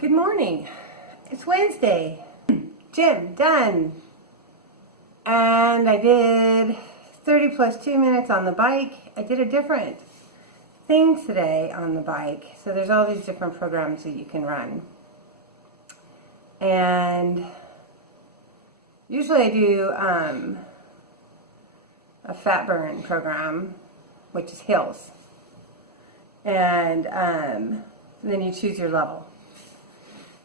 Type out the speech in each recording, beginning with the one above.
Good morning. It's Wednesday. Gym done. And I did 30 plus 2 minutes on the bike. I did a different thing today on the bike. So there's all these different programs that you can run. And usually I do a fat burn program, which is hills. And then you choose your level.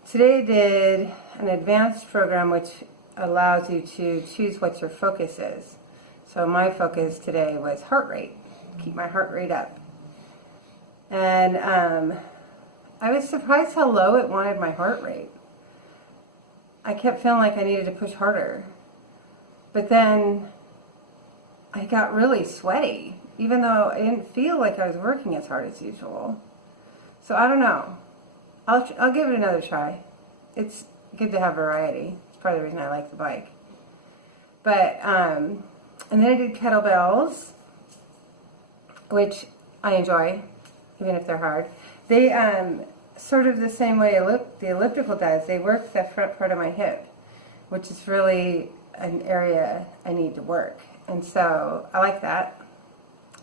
Today I did an advanced program which allows you to choose what your focus is. So my focus today was heart rate, keep my heart rate up. And I was surprised how low it wanted my heart rate. I kept feeling like I needed to push harder. But then I got really sweaty, even though I didn't feel like I was working as hard as usual. So I don't know. I'll give it another try. It's good to have variety. It's part of the reason I like the bike. But, and then I did kettlebells, which I enjoy, even if they're hard. They, sort of the same way the elliptical does, they work the front part of my hip, which is really an area I need to work. And so I like that.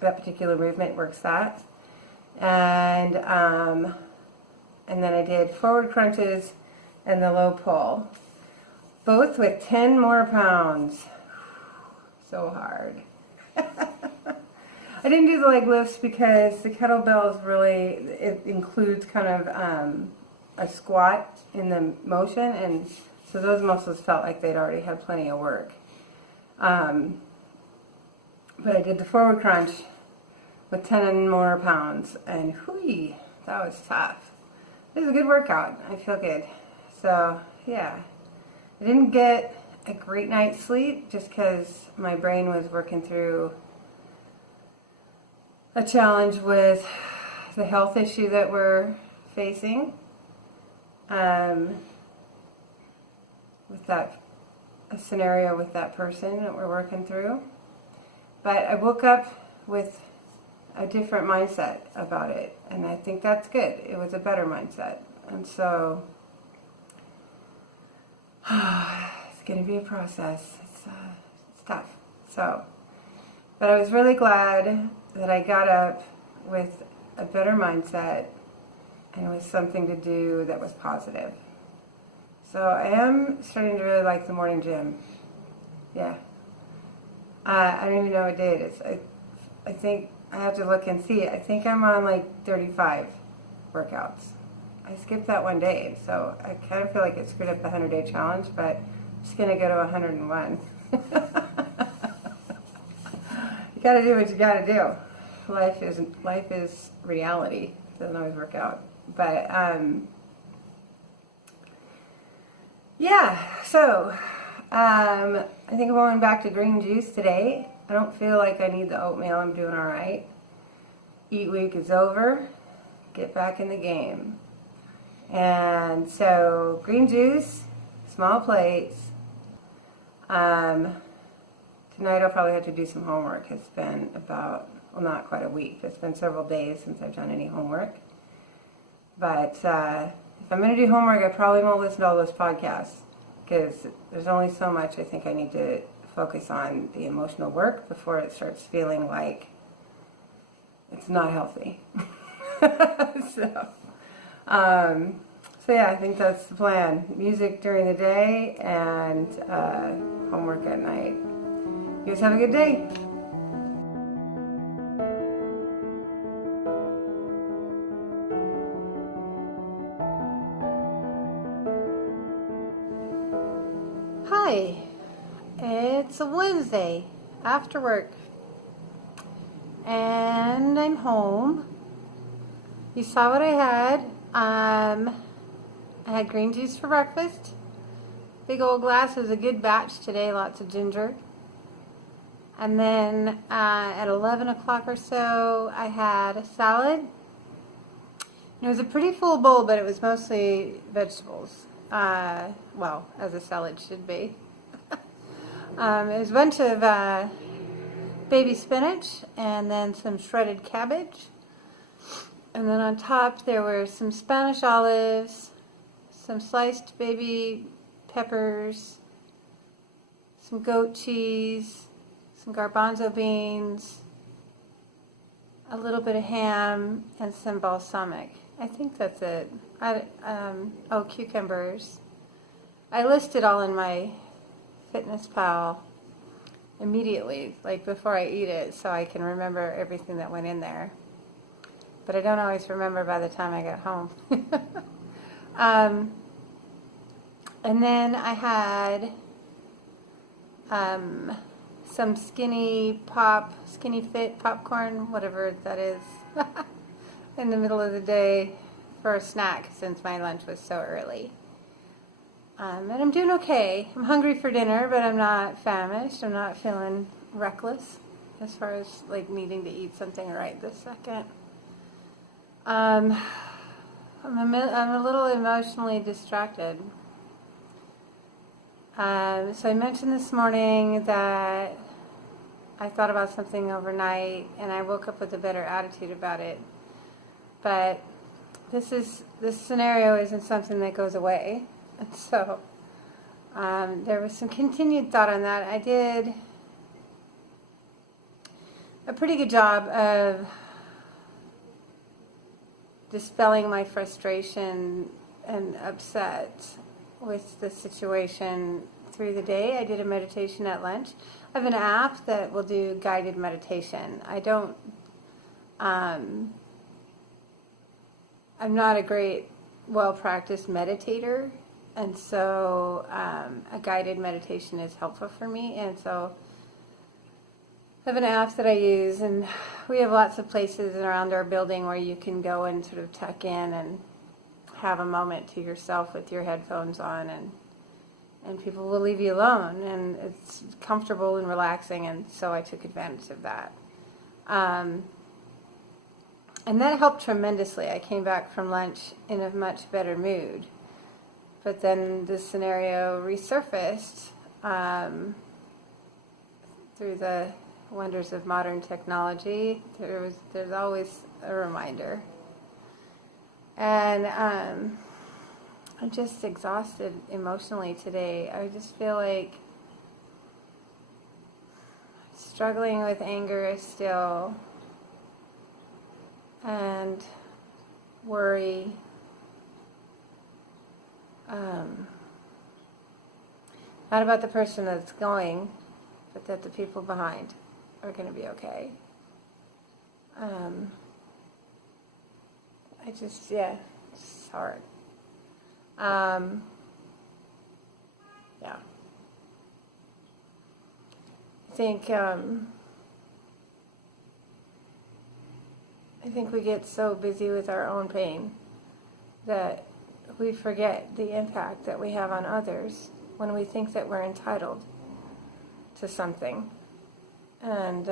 That particular movement works that. And then I did forward crunches and the low pull, both with 10 more pounds. So hard. I didn't do the leg lifts because the kettlebells really, it includes kind of a squat in the motion, and so those muscles felt like they'd already had plenty of work. But I did the forward crunch with 10 more pounds, and whee, that was tough. It was a good workout. I feel good. So, yeah. I didn't get a great night's sleep just because my brain was working through a challenge with the health issue that we're facing. With that a scenario with that person that we're working through. But I woke up with a different mindset about it, and I think that's good. It was a better mindset, and so it's going to be a process. It's tough. So, but I was really glad that I got up with a better mindset, and it was something to do that was positive. So I am starting to really like the morning gym. Yeah. I don't even know what day it is. I think I have to look and see. I think I'm on like 35 workouts. I skipped that one day, so I kind of feel like it screwed up the 100-day challenge, but I'm just going to go to 101. You got to do what you got to do. Life is reality. It doesn't always work out. But, yeah, so I think I'm going back to green juice today. I don't feel like I need the oatmeal. I'm doing all right. Eat week is over. Get back in the game. And so green juice, small plates. Tonight I'll probably have to do some homework. It's been about, well, not quite a week. It's been several days since I've done any homework. But if I'm going to do homework, I probably won't listen to all those podcasts because there's only so much I think I need to focus on the emotional work before it starts feeling like it's not healthy. So yeah, I think that's the plan. Music during the day and homework at night. You guys have a good day. Hi. It's a Wednesday after work, and I'm home. You saw what I had. I had green juice for breakfast. Big old glass. It was a good batch today, lots of ginger. And then at 11 o'clock or so, I had a salad. It was a pretty full bowl, but it was mostly vegetables. Well, as a salad should be. It was a bunch of baby spinach and then some shredded cabbage. And then on top there were some Spanish olives some sliced baby peppers, some goat cheese, some garbanzo beans, a little bit of ham, and some balsamic. I think that's it. Cucumbers. I list it all in my FitnessPal immediately, like before I eat it, so I can remember everything that went in there. But I don't always remember by the time I get home. And then I had some Skinny Fit popcorn, whatever that is, in the middle of the day for a snack since my lunch was so early. And I'm doing okay. I'm hungry for dinner, but I'm not famished. I'm not feeling reckless as far as like needing to eat something right this second. I'm a little emotionally distracted. So I mentioned this morning that I thought about something overnight and I woke up with a better attitude about it. But this scenario isn't something that goes away. And so there was some continued thought on that. I did a pretty good job of dispelling my frustration and upset with the situation through the day. I did a meditation at lunch. I have an app that will do guided meditation. I'm not a great, well-practiced meditator, and so a guided meditation is helpful for me, and so I have an app that I use, and we have lots of places around our building where you can go and sort of tuck in and have a moment to yourself with your headphones on, and people will leave you alone, and it's comfortable and relaxing, and so I took advantage of that. And that helped tremendously. I came back from lunch in a much better mood. But then this scenario resurfaced through the wonders of modern technology. There's always a reminder. And I'm just exhausted emotionally today. I just feel like struggling with anger still, and worry. Not about the person that's going, but that the people behind are going to be okay. It's hard. Yeah. I think we get so busy with our own pain that we forget the impact that we have on others when we think that we're entitled to something. And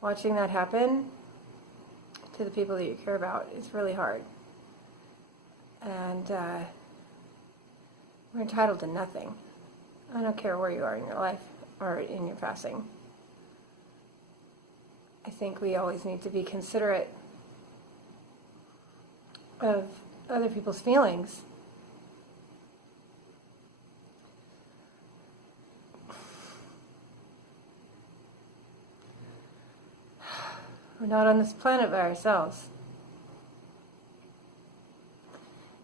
watching that happen to the people that you care about is really hard. And we're entitled to nothing. I don't care where you are in your life or in your passing. I think we always need to be considerate of other people's feelings. We're not on this planet by ourselves.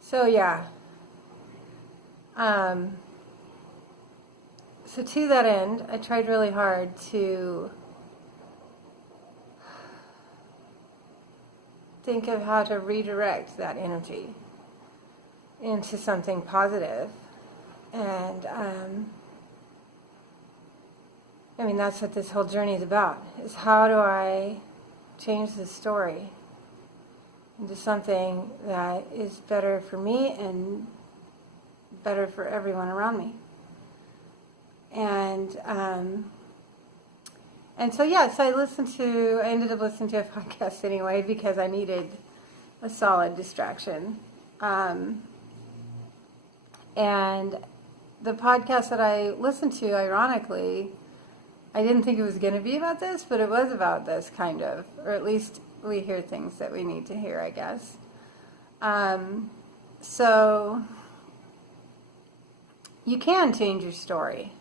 So yeah. So to that end, I tried really hard to think of how to redirect that energy into something positive. And that's what this whole journey is about, is how do I change the story into something that is better for me and better for everyone around me. And so I ended up listening to a podcast anyway because I needed a solid distraction. And the podcast that I listened to, ironically, I didn't think it was going to be about this, but it was about this kind of, or at least we hear things that we need to hear, I guess. So you can change your story.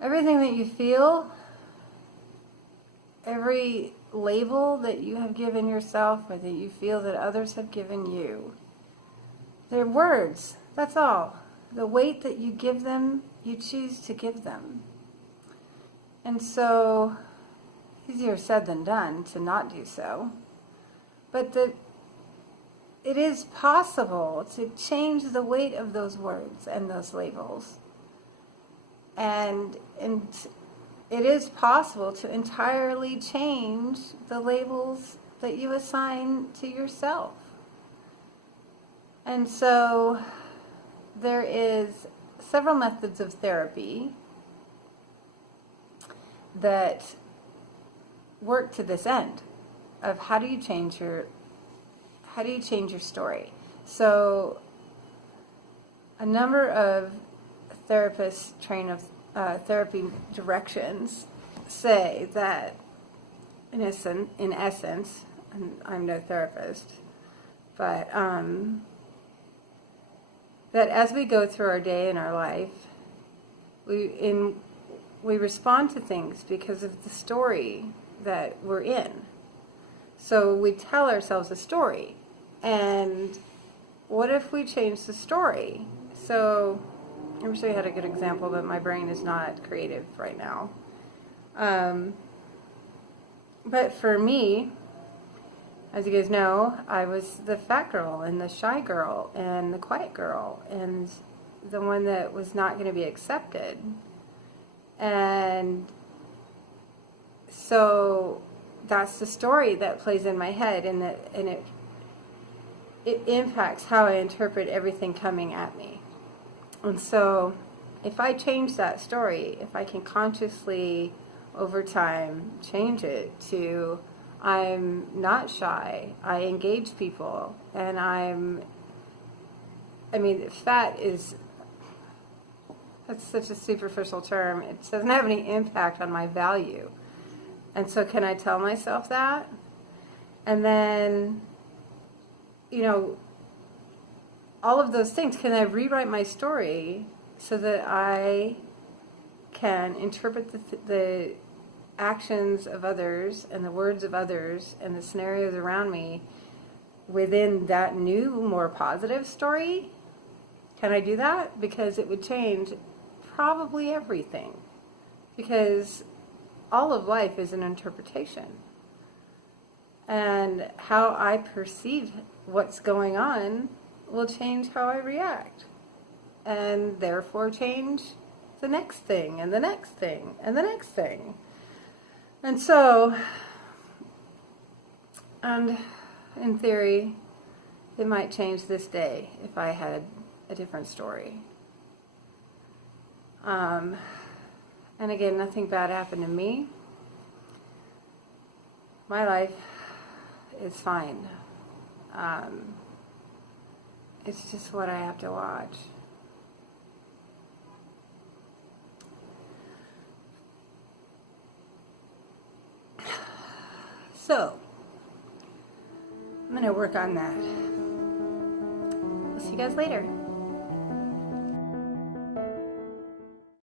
Everything that you feel, every label that you have given yourself or that you feel that others have given you, they're words, that's all. The weight that you give them, you choose to give them. And so, easier said than done to not do so. But it is possible to change the weight of those words and those labels. And it is possible to entirely change the labels that you assign to yourself. And so there is several methods of therapy that work to this end of how do you change your story. So a number of therapists train of therapy directions say that in essence, and I'm no therapist, but that as we go through our day and our life, we respond to things because of the story that we're in. So we tell ourselves a story, and what if we change the story? So I wish I had a good example, but my brain is not creative right now. But for me, as you guys know, I was the fat girl and the shy girl and the quiet girl and the one that was not going to be accepted. And so that's the story that plays in my head, and it impacts how I interpret everything coming at me. And so if I change that story, if I can consciously over time change it to I'm not shy, I engage people, and fat is, that's such a superficial term. It doesn't have any impact on my value. And so can I tell myself that? And then, all of those things, can I rewrite my story so that I can interpret the actions of others and the words of others and the scenarios around me within that new, more positive story? Can I do that? Because it would change probably everything. Because all of life is an interpretation. And how I perceive what's going on will change how I react. And therefore change the next thing, and the next thing, and the next thing. And so, and in theory, it might change this day if I had a different story. And again, nothing bad happened to me. My life is fine. It's just what I have to watch. So, I'm going to work on that. I'll see you guys later.